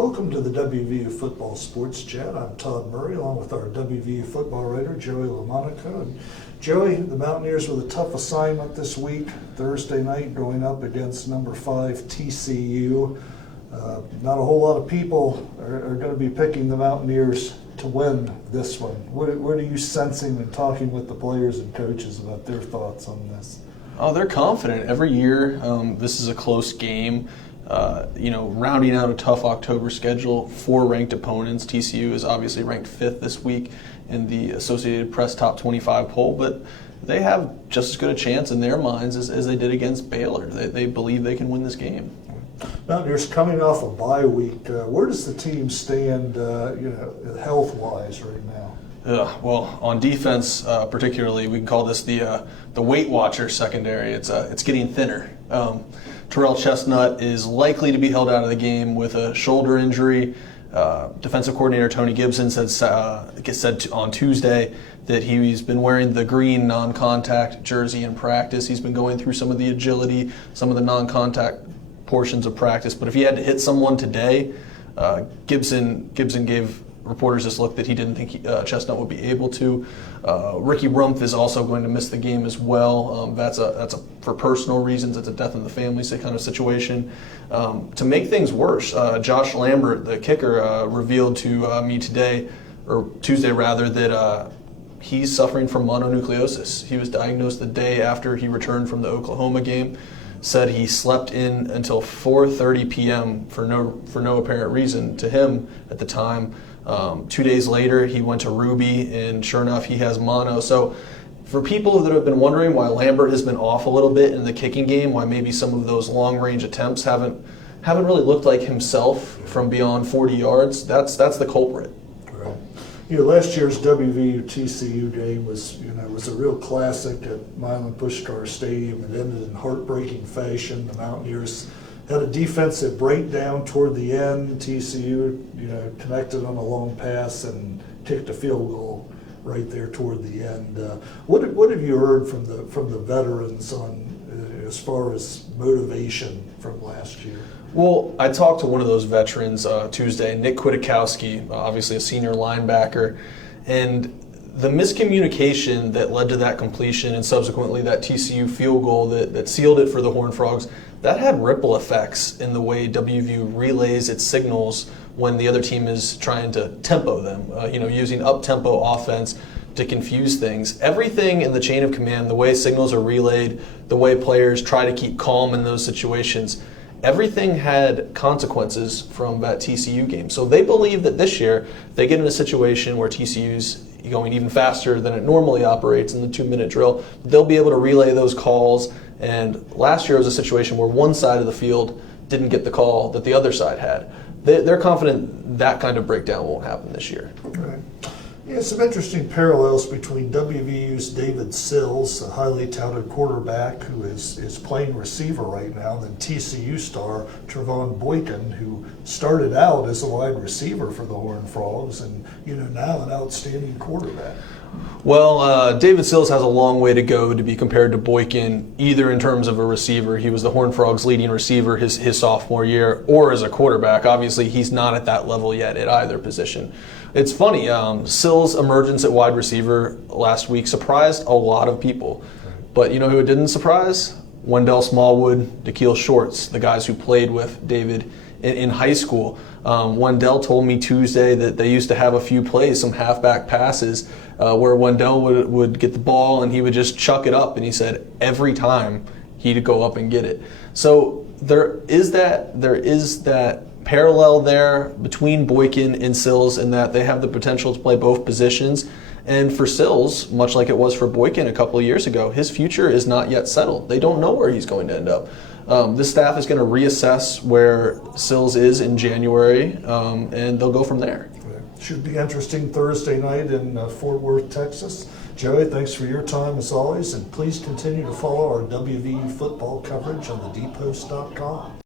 Welcome to the WVU Football Sports Chat. I'm Todd Murray, along with our WVU football writer, Joey LoMonaco. And Joey, the Mountaineers with a tough assignment this week, Thursday night, going up against number 5 TCU. Not a whole lot of people are going to be picking the Mountaineers to win this one. What are you sensing and talking with the players and coaches about their thoughts on this? Oh, they're confident. Every year, this is a close game. Rounding out a tough October schedule, 4 ranked opponents. TCU is obviously ranked 5th this week in the Associated Press Top 25 poll, but they have just as good a chance in their minds as they did against Baylor. They believe they can win this game. Mountaineers coming off a bye week. Where does the team stand, health-wise right now? Well, on defense, particularly, we can call this the Weight Watcher secondary. It's getting thinner. Terrell Chestnut is likely to be held out of the game with a shoulder injury. Defensive coordinator Tony Gibson said on Tuesday that he's been wearing the green non-contact jersey in practice. He's been going through some of the agility, some of the non-contact portions of practice. But if he had to hit someone today, Gibson gave reporters this look that he didn't think Chestnut would be able to. Ricky Rumpf is also going to miss the game as well. That's for personal reasons. It's a death in the family kind of situation. To make things worse, Josh Lambert, the kicker, revealed to me today, or Tuesday rather, that he's suffering from mononucleosis. He was diagnosed the day after he returned from the Oklahoma game. Said he slept in until 4:30 p.m. for no apparent reason to him at the time. 2 days later, he went to Ruby, and sure enough, he has mono. So for people that have been wondering why Lambert has been off a little bit in the kicking game, why maybe some of those long-range attempts haven't really looked like himself from beyond 40 yards, that's the culprit. Right. Last year's WVU TCU game was a real classic at Milan Puskar Stadium. It ended in heartbreaking fashion. The Mountaineers had a defensive breakdown toward the end. TCU, connected on a long pass and kicked a field goal right there toward the end. What have you heard from the veterans on as far as motivation from last year? Well, I talked to one of those veterans Tuesday, Nick Kwiatkowski, obviously a senior linebacker, and the miscommunication that led to that completion and subsequently that TCU field goal that sealed it for the Horned Frogs, that had ripple effects in the way WVU relays its signals when the other team is trying to tempo them, using up-tempo offense to confuse things. Everything in the chain of command, the way signals are relayed, the way players try to keep calm in those situations, everything had consequences from that TCU game. So they believe that this year they get in a situation where TCU's going even faster than it normally operates in the 2-minute drill. They'll be able to relay those calls. And last year was a situation where one side of the field didn't get the call that the other side had. They're confident that kind of breakdown won't happen this year. Right. Yeah, some interesting parallels between WVU's David Sills, a highly touted quarterback who is playing receiver right now, and then TCU star Trevon Boykin, who started out as a wide receiver for the Horned Frogs and now an outstanding quarterback. Well, David Sills has a long way to go to be compared to Boykin, either in terms of a receiver. He was the Horned Frogs' leading receiver his sophomore year, or as a quarterback. Obviously, he's not at that level yet at either position. It's funny, Sill's emergence at wide receiver last week surprised a lot of people. But you know who it didn't surprise? Wendell Smallwood, Dakeil Shorts, the guys who played with David in high school. Wendell told me Tuesday that they used to have a few plays, some halfback passes, where Wendell would get the ball and he would just chuck it up, and he said every time he'd go up and get it. So there is that parallel there between Boykin and Sills in that they have the potential to play both positions. And for Sills, much like it was for Boykin a couple of years ago, his future is not yet settled. They don't know where he's going to end up. This staff is going to reassess where Sills is in January, and they'll go from there. Should be interesting Thursday night in Fort Worth, Texas. Joey, thanks for your time as always, and please continue to follow our WVU football coverage on thedpost.com.